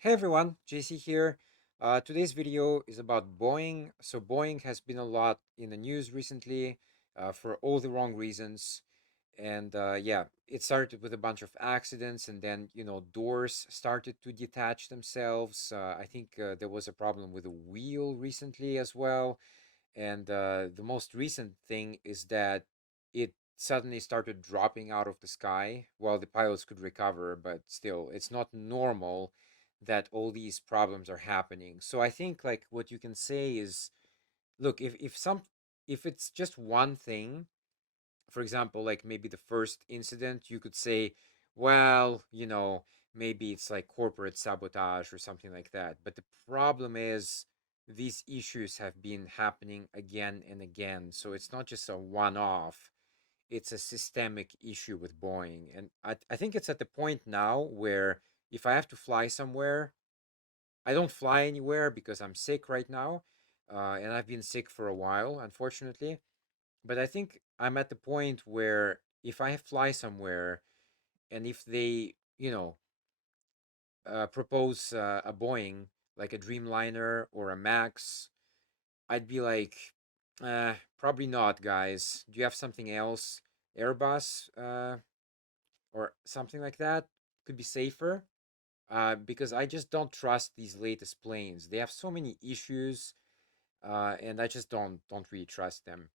Hey everyone, JC here. Today's video is about Boeing. So Boeing has been a lot in the news recently for all the wrong reasons. And yeah, it started with a bunch of accidents, and then, doors started to detach themselves. I think there was a problem with a wheel recently as well. And the most recent thing is that it suddenly started dropping out of the sky while the pilots could recover, but still, it's not normal that all these problems are happening. So I think like what you can say is, look, if it's just one thing, for example, like maybe the first incident, you could say, well, maybe it's like corporate sabotage or something like that. But the problem is these issues have been happening again and again. So it's not just a one off, it's a systemic issue with Boeing. And I think it's at the point now where if I have to fly somewhere, I don't fly anywhere because I'm sick right now. And I've been sick for a while, unfortunately. But I think I'm at the point where if I fly somewhere and if they, propose a Boeing, like a Dreamliner or a Max, I'd be like, probably not, guys. Do you have something else? Airbus or something like that could be safer. Because I just don't trust these latest planes. They have so many issues, and I just don't really trust them.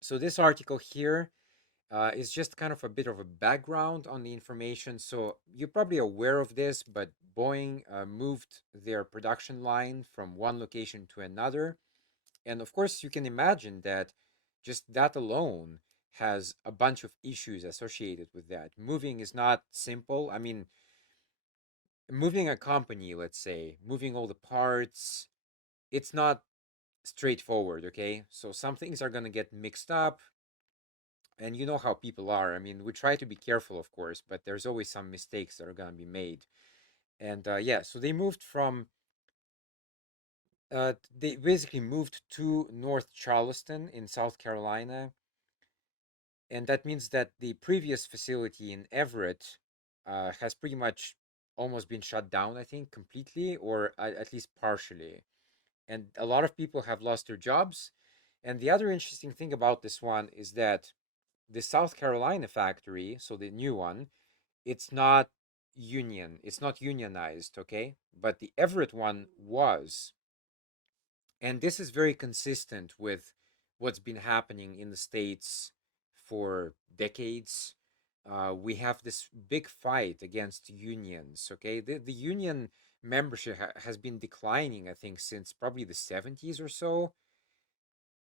So this article here is just kind of a bit of a background on the information. So you're probably aware of this, but Boeing moved their production line from one location to another. And of course, you can imagine that just that alone has a bunch of issues associated with that. Moving is not simple. I mean, moving a company, let's say, moving all the parts, it's not straightforward, okay? So some things are going to get mixed up, and you know how people are. I mean, we try to be careful, of course, but there's always some mistakes that are going to be made. And yeah, so they basically moved to North Charleston in South Carolina, and that means that the previous facility in Everett has pretty much almost been shut down, I think, completely, or at least partially. And a lot of people have lost their jobs. And the other interesting thing about this one is that the South Carolina factory, so the new one, it's not unionized, okay? But the Everett one was. And this is very consistent with what's been happening in the States for decades. We have this big fight against unions, okay? The union membership has been declining, I think, since probably the 70s or so.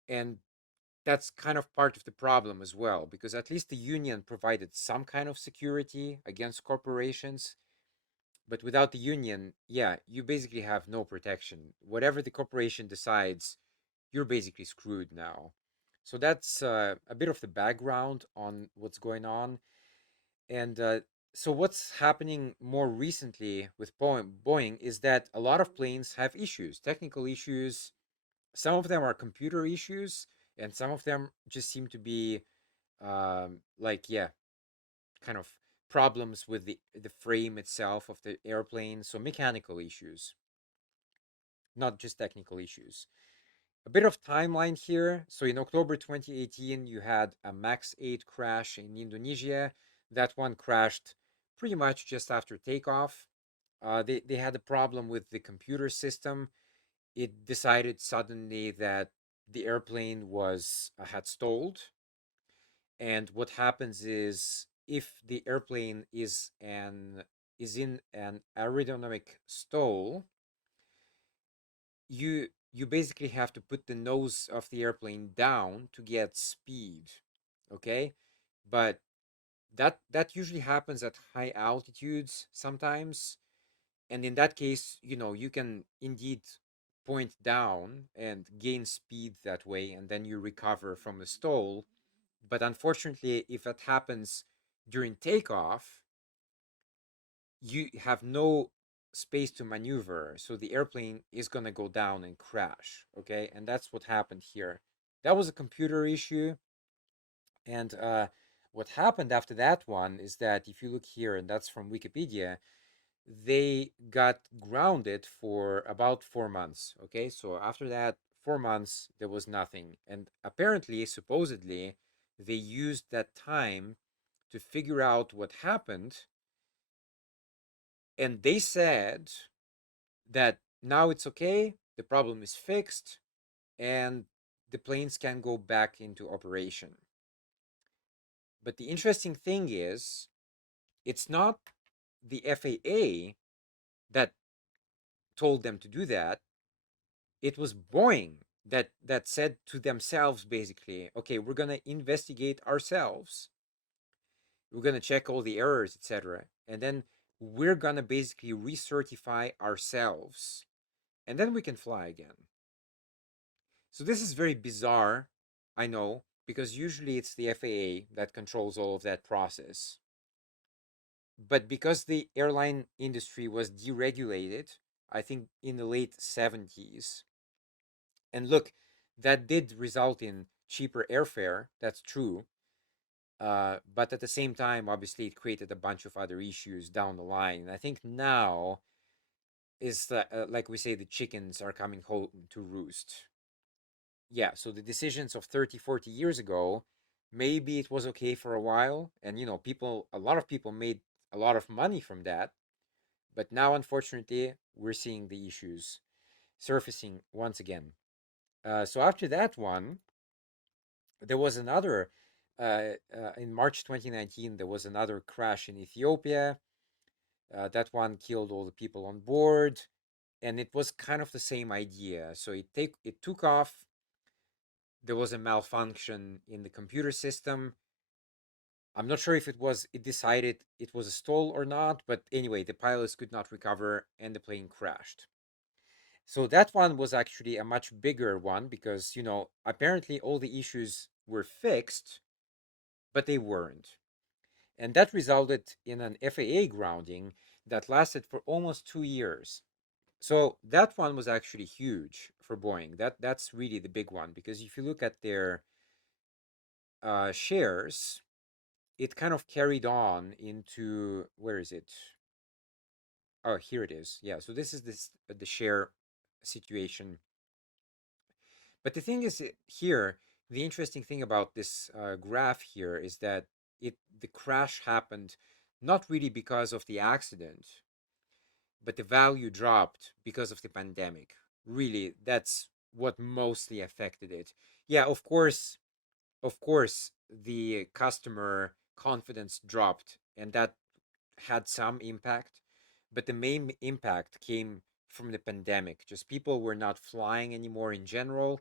And that's kind of part of the problem as well, because at least the union provided some kind of security against corporations. But without the union, yeah, you basically have no protection. Whatever the corporation decides, you're basically screwed now. So that's a bit of the background on what's going on. And so what's happening more recently with Boeing is that a lot of planes have issues, technical issues. Some of them are computer issues, and some of them just seem to be like, yeah, kind of problems with the frame itself of the airplane. So mechanical issues, not just technical issues. A bit of timeline here. So in October 2018, you had a MAX 8 crash in Indonesia. That one crashed pretty much just after takeoff. They had a problem with the computer system. It decided suddenly that the airplane was had stalled. And what happens is if the airplane is in an aerodynamic stall, you basically have to put the nose of the airplane down to get speed, okay? But that usually happens at high altitudes sometimes, and in that case, you can indeed point down and gain speed that way, and then you recover from the stall. But unfortunately, if that happens during takeoff, you have no space to maneuver, so the airplane is going to go down and crash, okay? And that's what happened here. That was a computer issue. And what happened after that one is that if you look here, and that's from Wikipedia, they got grounded for about 4 months. Okay, so after that 4 months, there was nothing. And apparently, supposedly, they used that time to figure out what happened. And they said that now it's okay, the problem is fixed, and the planes can go back into operation. But the interesting thing is, it's not the FAA that told them to do that. It was Boeing that said to themselves, basically, okay, we're going to investigate ourselves, we're going to check all the errors, etc., and then we're going to basically recertify ourselves, and then we can fly again. So this is very bizarre, I know, because usually it's the FAA that controls all of that process. But because the airline industry was deregulated, I think in the late 70s, and look, that did result in cheaper airfare, that's true. But at the same time, obviously, it created a bunch of other issues down the line. And I think now is that, like we say, the chickens are coming home to roost. Yeah, so the decisions of 30, 40 years ago, maybe it was okay for a while. And, a lot of people made a lot of money from that. But now, unfortunately, we're seeing the issues surfacing once again. So after that one, there was another, in March 2019, there was another crash in Ethiopia. That one killed all the people on board. And it was kind of the same idea. So it took off. There was a malfunction in the computer system. I'm not sure if it decided it was a stall or not, but anyway, the pilots could not recover and the plane crashed. So that one was actually a much bigger one because, apparently all the issues were fixed, but they weren't. And that resulted in an FAA grounding that lasted for almost 2 years. So that one was actually huge for Boeing. That's really the big one because if you look at their shares, it kind of carried on into, where is it? Oh, here it is. Yeah. So this is the share situation. But the thing is, here, the interesting thing about this graph here is that the crash happened not really because of the accident, but the value dropped because of the pandemic. Really, that's what mostly affected it. Yeah, of course, the customer confidence dropped, and that had some impact, but the main impact came from the pandemic. Just people were not flying anymore in general,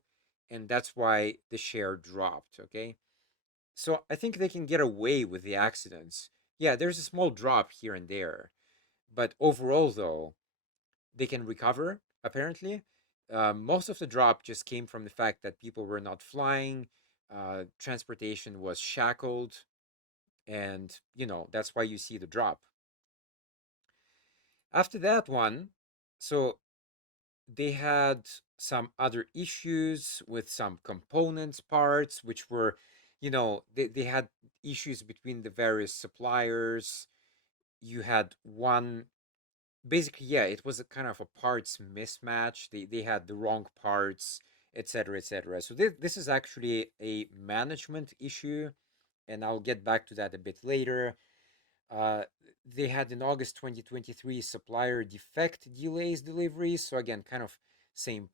and that's why the share dropped. Okay, so I think they can get away with the accidents. Yeah, there's a small drop here and there, but overall, though, they can recover. Apparently, most of the drop just came from the fact that people were not flying, transportation was shackled, and that's why you see the drop. After that one, so they had some other issues with some components parts, which were, they had issues between the various suppliers. You had one, basically, yeah, it was a kind of a parts mismatch. They had the wrong parts, etc., etc. So this is actually a management issue, and I'll get back to that a bit later. uh, they had in August 2023 supplier defect delays deliveries. So again, kind of same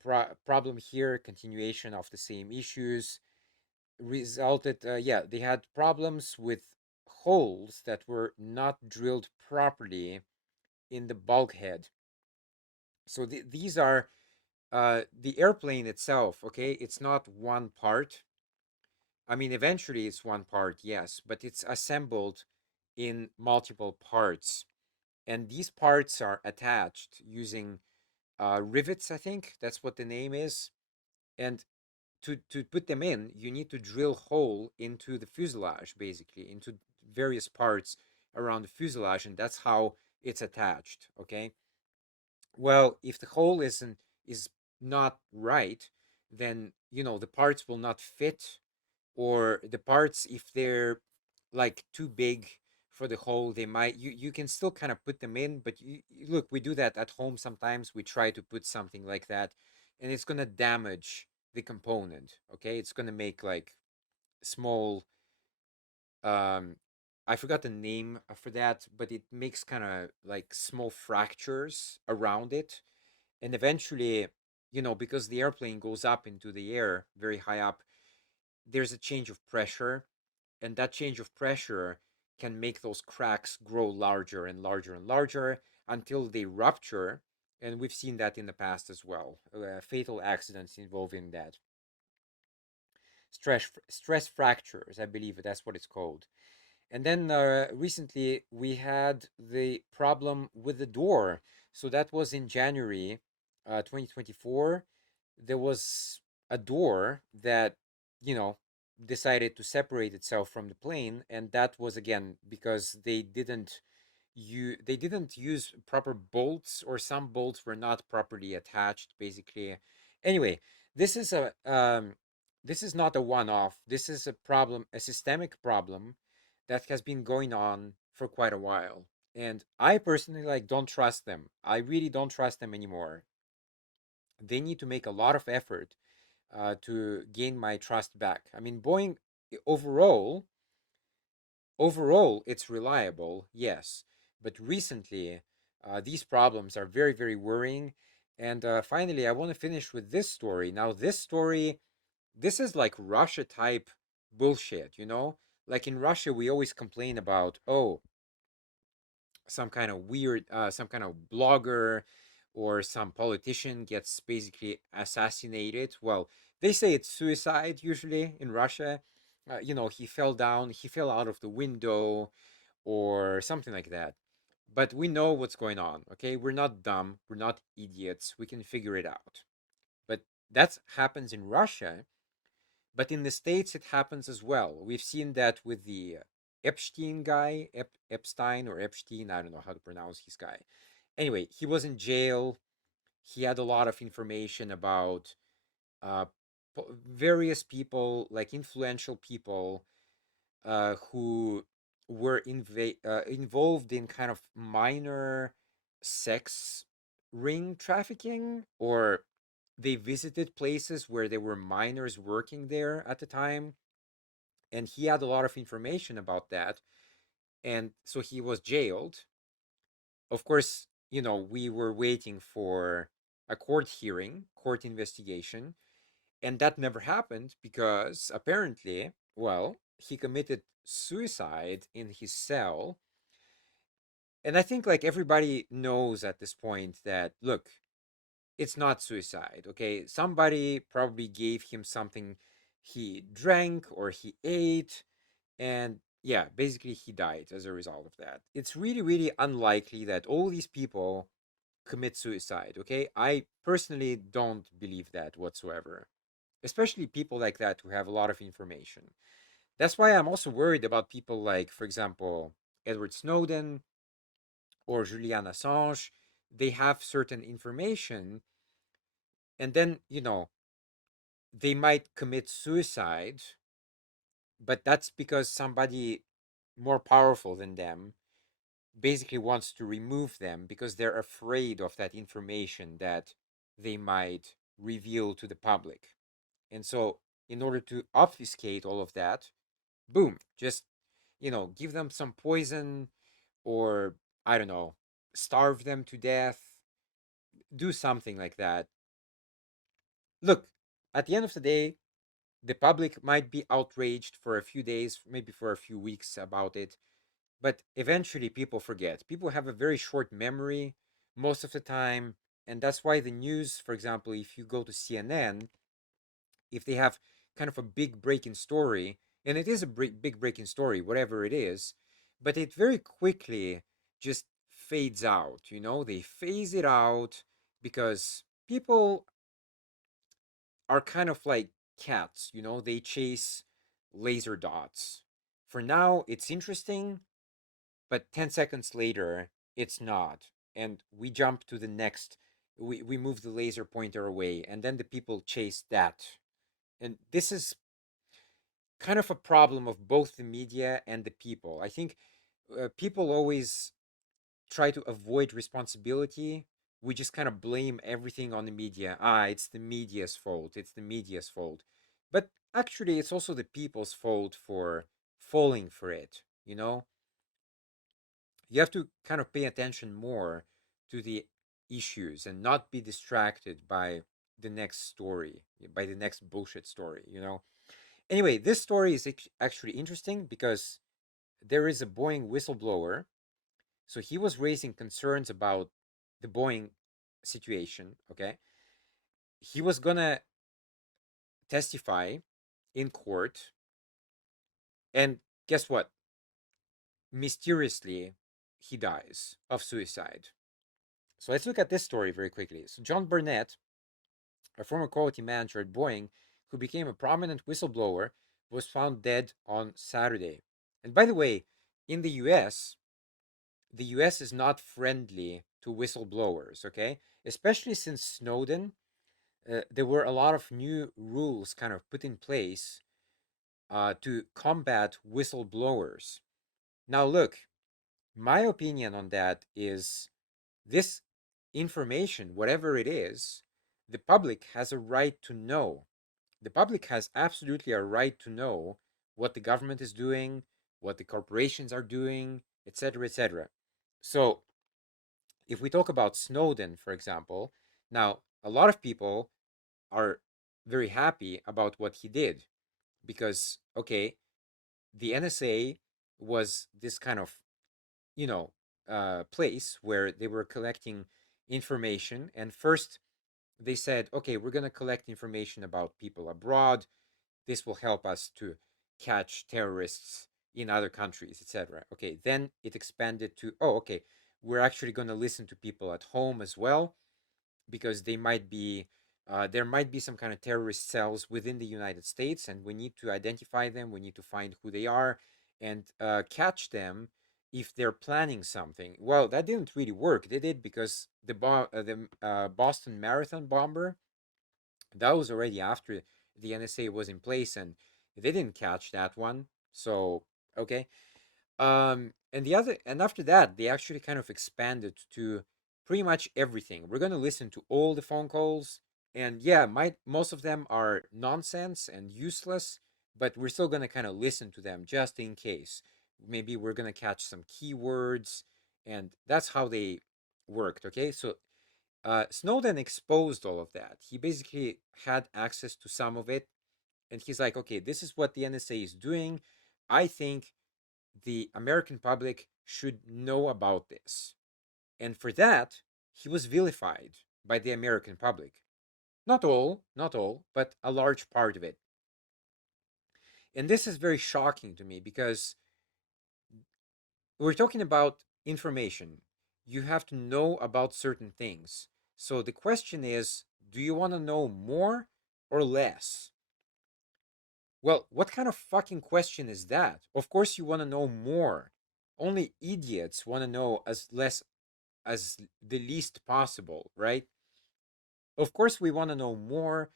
problem here, continuation of the same issues. Resulted, yeah, they had problems with holes that were not drilled properly in the bulkhead. So these are the airplane itself. Okay, it's not one part. I mean, eventually it's one part, yes, but it's assembled in multiple parts, and these parts are attached using rivets. I think that's what the name is. And to put them in, you need to drill hole into the fuselage, basically into various parts around the fuselage, and that's how it's attached. Okay. Well, if the hole is not right, then the parts will not fit, or the parts, if they're like too big for the hole. They might you can still kind of put them in, but look, we do that at home sometimes. We try to put something like that, and it's gonna damage the component. Okay, it's gonna make like small um I forgot the name for that, but it makes kind of like small fractures around it. And eventually, because the airplane goes up into the air very high up, there's a change of pressure, and that change of pressure can make those cracks grow larger and larger and larger until they rupture. And we've seen that in the past as well. Fatal accidents involving that. Stress fractures, I believe that's what it's called. And then recently we had the problem with the door. So that was in January 2024. There was a door that, you know, decided to separate itself from the plane. And that was again because they didn't use proper bolts, or some bolts were not properly attached, basically. Anyway, this is a this is not a one-off. This is a problem, a systemic problem that has been going on for quite a while. And I personally don't trust them. I really don't trust them anymore. They need to make a lot of effort to gain my trust back. I mean, Boeing overall, it's reliable, yes, but recently, these problems are very, very worrying. And finally, I want to finish with this story. Now, this story, this is like Russia type bullshit, you know? Like in Russia, we always complain about, oh, some kind of weird, some kind of blogger or some politician gets basically assassinated. Well, they say it's suicide usually in Russia. He fell down, he fell out of the window or something like that. But we know what's going on, okay? We're not dumb, we're not idiots, we can figure it out. But that happens in Russia, but in the States, it happens as well. We've seen that with the Epstein guy, Epstein or Epstein, I don't know how to pronounce his guy. Anyway, he was in jail. He had a lot of information about uh, various people, like influential people, who were involved in kind of minor sex ring trafficking, or they visited places where there were minors working there at the time, and he had a lot of information about that, and so he was jailed. Of course, we were waiting for a court hearing, court investigation, and that never happened because apparently, well, he committed suicide in his cell. And I think like everybody knows at this point that, look, it's not suicide, okay? Somebody probably gave him something he drank or he ate, and yeah, basically he died as a result of that. It's really, really unlikely that all these people commit suicide, okay? I personally don't believe that whatsoever, especially people like that who have a lot of information. That's why I'm also worried about people like, for example, Edward Snowden or Julian Assange. They have certain information, and then, they might commit suicide, but that's because somebody more powerful than them basically wants to remove them because they're afraid of that information that they might reveal to the public. And so, in order to obfuscate all of that, boom, just, give them some poison, or, I don't know, starve them to death, do something like that. Look, at the end of the day, the public might be outraged for a few days, maybe for a few weeks about it, but eventually people forget. People have a very short memory most of the time, and that's why the news, for example, if you go to CNN, if they have kind of a big breaking story, and it is a big breaking story, whatever it is, but it very quickly just fades out. They phase it out because people are kind of like cats. They chase laser dots. For now, it's interesting, but 10 seconds later, it's not. And we jump to the next, we move the laser pointer away, and then the people chase that. And this is kind of a problem of both the media and the people. I think people always try to avoid responsibility. We just kind of blame everything on the media. Ah, it's the media's fault. It's the media's fault. But actually, it's also the people's fault for falling for it. You know, you have to kind of pay attention more to the issues and not be distracted by the next story, by the next bullshit story. Anyway, this story is actually interesting because there is a Boeing whistleblower. So he was raising concerns about the Boeing situation. Okay. He was going to testify in court. And guess what? Mysteriously, he dies of suicide. So let's look at this story very quickly. So, John Burnett, a former quality manager at Boeing who became a prominent whistleblower, was found dead on Saturday. And by the way, in the US is not friendly to whistleblowers, okay? Especially since Snowden, there were a lot of new rules kind of put in place to combat whistleblowers. Now, look, my opinion on that is this information, whatever it is, the public has a right to know. The public has absolutely a right to know what the government is doing, what the corporations are doing, etc., etc. So, if we talk about Snowden, for example, now a lot of people are very happy about what he did because, okay, the NSA was this kind of, you know, place where they were collecting information. And first, they said, okay, we're going to collect information about people abroad. This will help us to catch terrorists in other countries, etc. Okay, then it expanded to, oh, okay, we're actually going to listen to people at home as well because they might be there might be some kind of terrorist cells within the United States, and we need to identify them. We need to find who they are and catch them if they're planning something. Well, that didn't really work, did it? Because the Boston Marathon bomber, that was already after the NSA was in place, and they didn't catch that one. So okay, and after that, they actually kind of expanded to pretty much everything. We're gonna listen to all the phone calls, and yeah, most of them are nonsense and useless, but we're still gonna kind of listen to them just in case. Maybe we're gonna catch some keywords, and that's how they worked. Okay, so Snowden exposed all of that. He basically had access to some of it, and he's like, okay, this is what the NSA is doing. I think the American public should know about this. And for that, he was vilified by the American public. Not all, but a large part of it. And this is very shocking to me because we're talking about information. You have to know about certain things. So the question is, do you want to know more or less? Well, what kind of fucking question is that? Of course, you want to know more. Only idiots want to know as the least possible, right? Of course, we want to know more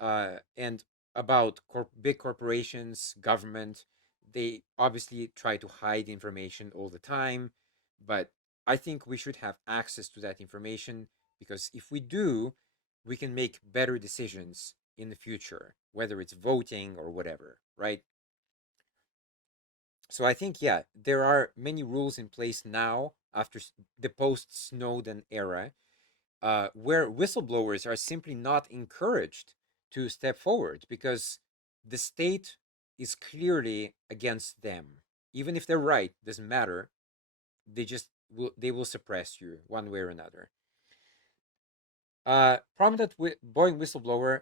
and about big corporations, government. They obviously try to hide information all the time, but I think we should have access to that information because if we do, we can make better decisions in the future, whether it's voting or whatever, right? So I think, yeah, there are many rules in place now after the post Snowden era where whistleblowers are simply not encouraged to step forward because the state is clearly against them. Even if they're right, doesn't matter. They will suppress you one way or another. Prominent Boeing whistleblower,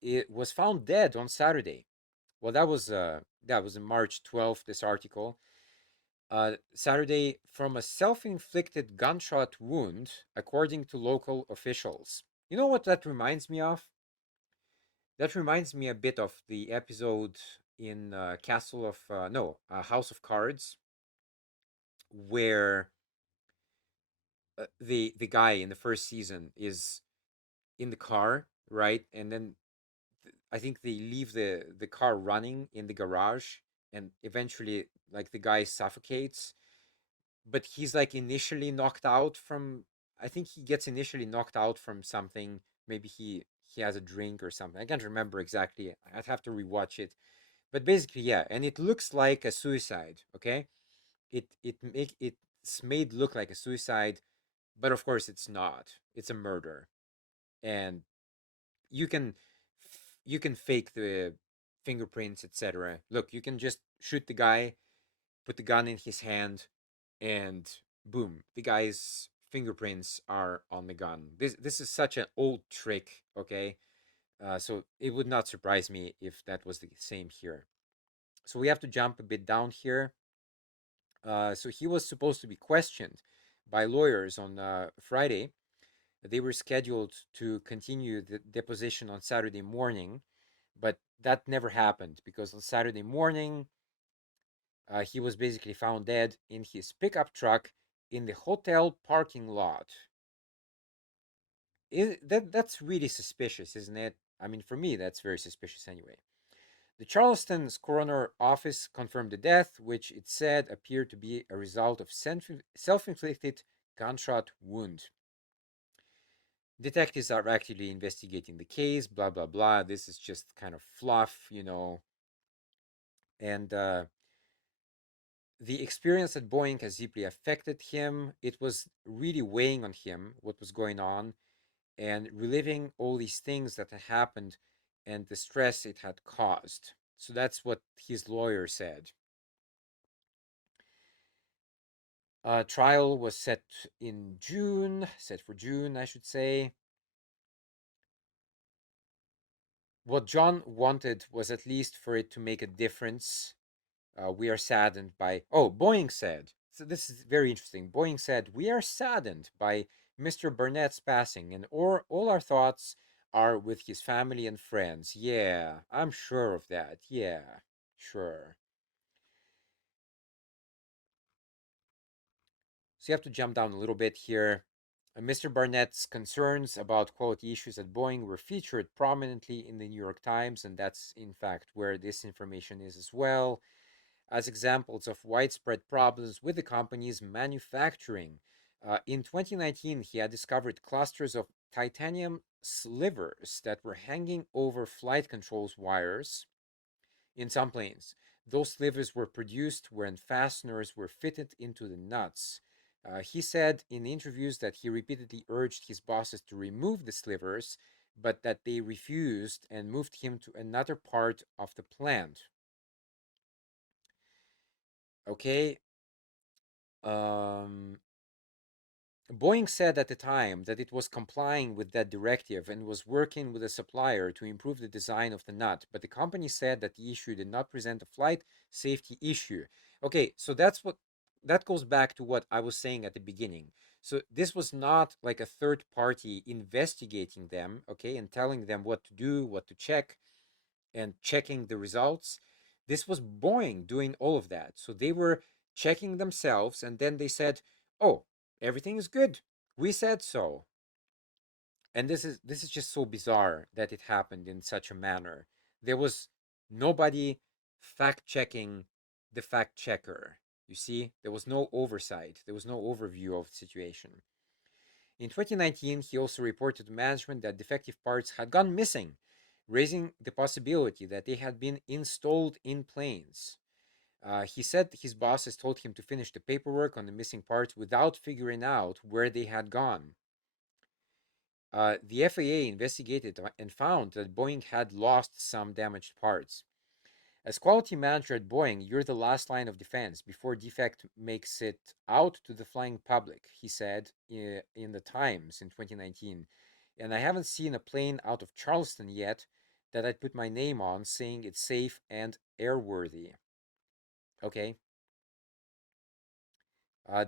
it was found dead on Saturday. Well, that was March 12th. This article. Saturday from a self-inflicted gunshot wound, according to local officials. You know what that reminds me of? That reminds me a bit of the episode in Castle of no House of Cards, where the guy in the first season is in the car, right, and then I think they leave the car running in the garage, and eventually, like the guy suffocates. but he's like initially knocked out from, I think he gets initially knocked out from something. Maybe he has a drink or something. I can't remember exactly. I'd have to rewatch it. But basically, yeah, and it looks like a suicide, okay? It's made look like a suicide, but of course it's not. It's a murder. And you can you can fake the fingerprints, etc. Look, you can just shoot the guy, put the gun in his hand, and boom, the guy's fingerprints are on the gun. This is such an old trick, okay? So it would not surprise me if that was the same here. So we have to jump a bit down here. So he was supposed to be questioned by lawyers on Friday. They were scheduled to continue the deposition on Saturday morning, but that never happened because on Saturday morning, he was basically found dead in his pickup truck in the hotel parking lot. That's really suspicious, isn't it? I mean, for me, that's very suspicious anyway. The Charleston's coroner office confirmed the death, which it said appeared to be a result of self-inflicted gunshot wound. Detectives are actively investigating the case, blah, blah, blah. This is just kind of fluff, you know. And the experience at Boeing has deeply affected him. It was really weighing on him what was going on and reliving all these things that had happened and the stress it had caused. So that's what his lawyer said. Trial was set for June, I should say. What John wanted was at least for it to make a difference. We are saddened by. Oh, Boeing said. So this is very interesting. Boeing said, "We are saddened by Mr. Burnett's passing, and all our thoughts are with his family and friends." Yeah, I'm sure of that. Yeah, sure. So you have to jump down a little bit here. Mr. Barnett's concerns about quality issues at Boeing were featured prominently in the New York Times, and that's in fact where this information is as well, as examples of widespread problems with the company's manufacturing. In 2019, he had discovered clusters of titanium slivers that were hanging over flight controls wires in some planes. Those slivers were produced when fasteners were fitted into the nuts. He said in interviews that he repeatedly urged his bosses to remove the slivers, but that they refused and moved him to another part of the plant. Okay. Um, Boeing said at the time that it was complying with that directive and was working with a supplier to improve the design of the nut, but the company said that the issue did not present a flight safety issue. Okay, so that goes back to what I was saying at the beginning. So this was not like a third party investigating them, okay, and telling them what to do, what to check, and checking the results. This was Boeing doing all of that. So they were checking themselves and then they said, "Oh, everything is good. We said so." And this is just so bizarre that it happened in such a manner. There was nobody fact checking the fact checker. You see, there was no oversight. There was no overview of the situation. In 2019, he also reported to management that defective parts had gone missing, raising the possibility that they had been installed in planes. He said his bosses told him to finish the paperwork on the missing parts without figuring out where they had gone. The FAA investigated and found that Boeing had lost some damaged parts. As quality manager at Boeing, you're the last line of defense before defect makes it out to the flying public, he said in the Times in 2019. And I haven't seen a plane out of Charleston yet that I'd put my name on saying it's safe and airworthy. Okay.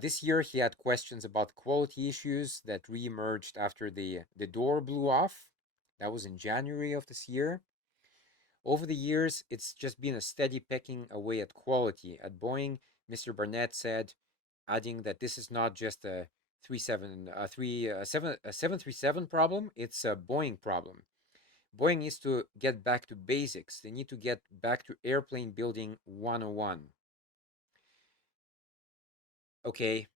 This year, he had questions about quality issues that re-emerged after the door blew off. That was in January of this year. Over the years, it's just been a steady pecking away at quality. At Boeing, Mr. Barnett said, adding that this is not just a 737 problem, it's a Boeing problem. Boeing needs to get back to basics. They need to get back to airplane building 101. Okay.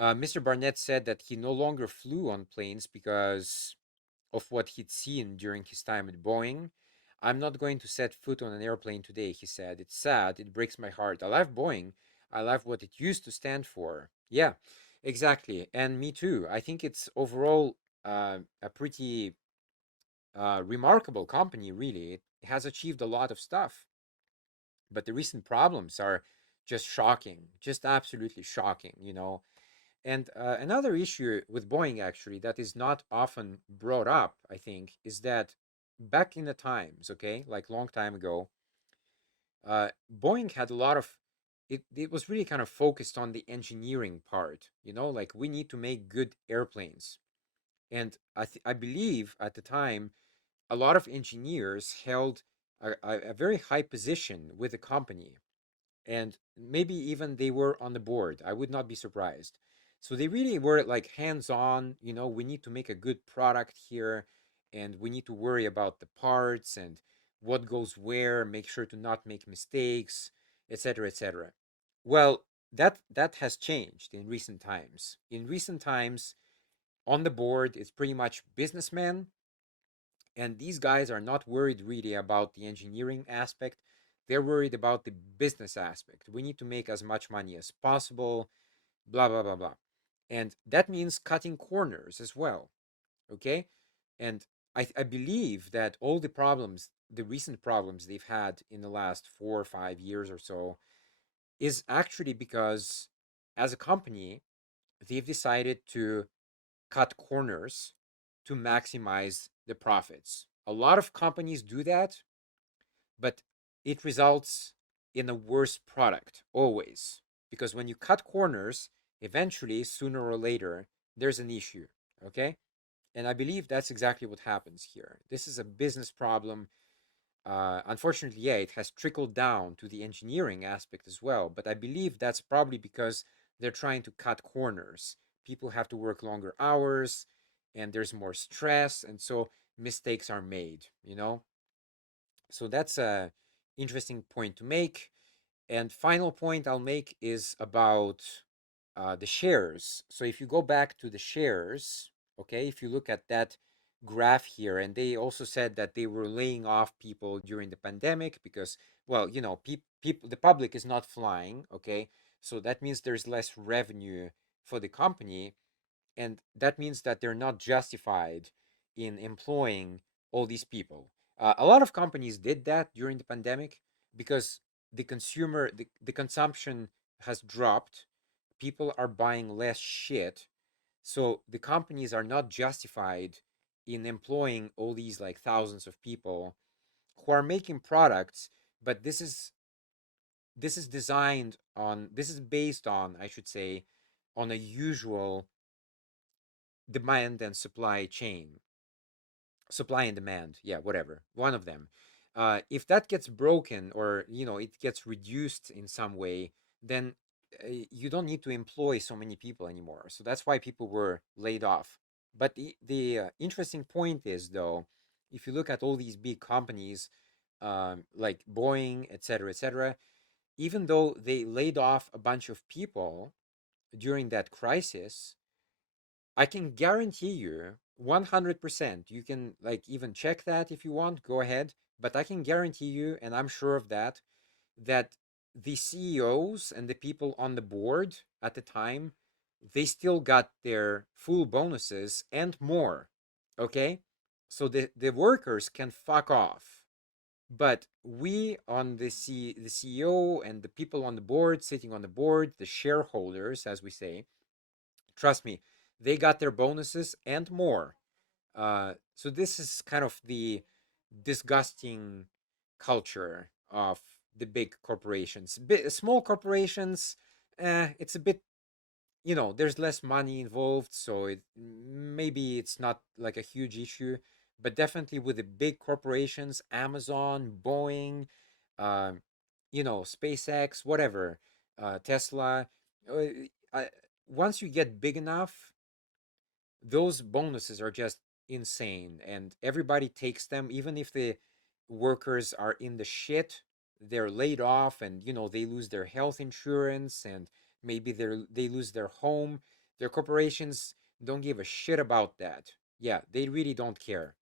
Mr. Barnett said that he no longer flew on planes because of what he'd seen during his time at Boeing. I'm not going to set foot on an airplane today, he said. It's sad. It breaks my heart. I love Boeing. I love what it used to stand for. Yeah, exactly. And me too. I think it's overall a pretty remarkable company, really. It has achieved a lot of stuff. But the recent problems are just shocking, just absolutely shocking, you know. And another issue with Boeing, actually, that is not often brought up, I think, is that back in the times, okay, like long time ago, Boeing had a lot of it was really kind of focused on the engineering part, you know, like we need to make good airplanes. And I believe at the time, a lot of engineers held a very high position with the company, and maybe even they were on the board. I would not be surprised. So they really were like hands on, you know, we need to make a good product here, and we need to worry about the parts and what goes where, make sure to not make mistakes, etc., etc. Well, that has changed in recent times. In recent times, on the board, it's pretty much businessmen, and these guys are not worried really about the engineering aspect. They're worried about the business aspect. We need to make as much money as possible, blah, blah, blah, blah. And that means cutting corners as well. Okay. And I believe that all the problems, the recent problems they've had in the last 4 or 5 years or so, is actually because as a company, they've decided to cut corners to maximize the profits. A lot of companies do that, but it results in a worse product always. Because when you cut corners, eventually, sooner or later, there's an issue. Okay? And I believe that's exactly what happens here. This is a business problem. Unfortunately, yeah, it has trickled down to the engineering aspect as well. But I believe that's probably because they're trying to cut corners. People have to work longer hours, and there's more stress, and so mistakes are made, you know? So that's a interesting point to make. And final point I'll make is about the shares. So if you go back to the shares, okay, if you look at that graph here, and they also said that they were laying off people during the pandemic because, well, you know, people, the public is not flying, okay, so that means there's less revenue for the company, and that means that they're not justified in employing all these people. A lot of companies did that during the pandemic because the consumption has dropped. People are buying less shit, so the companies are not justified in employing all these like thousands of people who are making products. But this is based on, I should say, on a usual demand and supply chain, supply and demand, yeah, whatever, one of them. If that gets broken, or you know, it gets reduced in some way, then you don't need to employ so many people anymore, so that's why people were laid off. But the interesting point is, though, if you look at all these big companies, like Boeing, etc., etc., even though they laid off a bunch of people during that crisis, I can guarantee you 100%. You can like even check that if you want, go ahead. But I can guarantee you, and I'm sure of that, that the CEOs and the people on the board at the time, they still got their full bonuses and more. Okay? So the workers can fuck off. But we on the CEO and the people on the board, sitting on the board, the shareholders, as we say, trust me, they got their bonuses and more. So this is kind of the disgusting culture of the big corporations. Small corporations, it's a bit, you know, there's less money involved, so maybe it's not like a huge issue. But definitely with the big corporations, Amazon, Boeing, uh, you know, SpaceX, whatever, Tesla. Uh, I, Once you get big enough, those bonuses are just insane, and everybody takes them, even if the workers are in the shit. they're laid off, and they lose their health insurance, and maybe they lose their home. Their corporations don't give a shit about that. Yeah, they really don't care.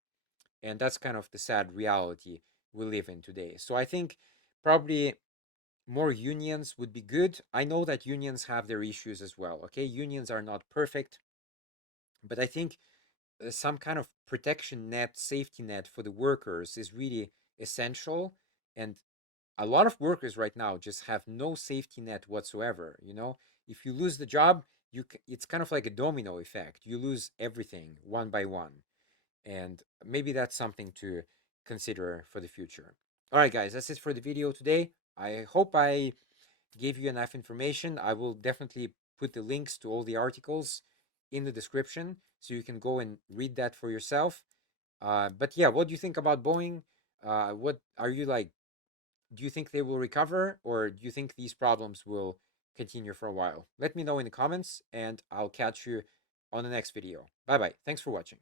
And that's kind of the sad reality we live in today. So I think probably more unions would be good. I know that unions have their issues as well. Okay, unions are not perfect, but I think some kind of protection net, safety net for the workers is really essential. And a lot of workers right now just have no safety net whatsoever. If you lose the job, it's kind of like a domino effect. You lose everything one by one, and maybe that's something to consider for the future. All right, guys, that's it for the video today. I hope I gave you enough information. I will definitely put the links to all the articles in the description so you can go and read that for yourself. But yeah, what do you think about Boeing? What are you like? Do you think they will recover, or do you think these problems will continue for a while? Let me know in the comments, and I'll catch you on the next video. Bye bye. Thanks for watching.